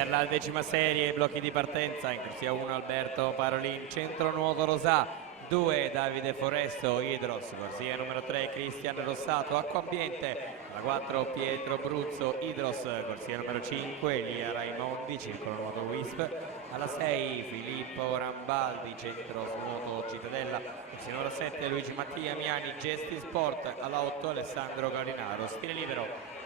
Per la 10ª serie, blocchi di partenza, in corsia 1 Alberto Parolin, centro nuoto Rosà, 2 Davide Foresto, Idros, corsia numero 3 Cristian Rossato, Acqua Ambiente, la 4 Pietro Bruzzo, Idros, corsia numero 5 Elia Raimondi, circolo nuoto Wisp, alla 6 Filippo Rambaldi, centro nuoto Cittadella, corsia numero 7 Luigi Mattia Miani, Gesti Sport, alla 8 Alessandro Gallinaro, stile libero.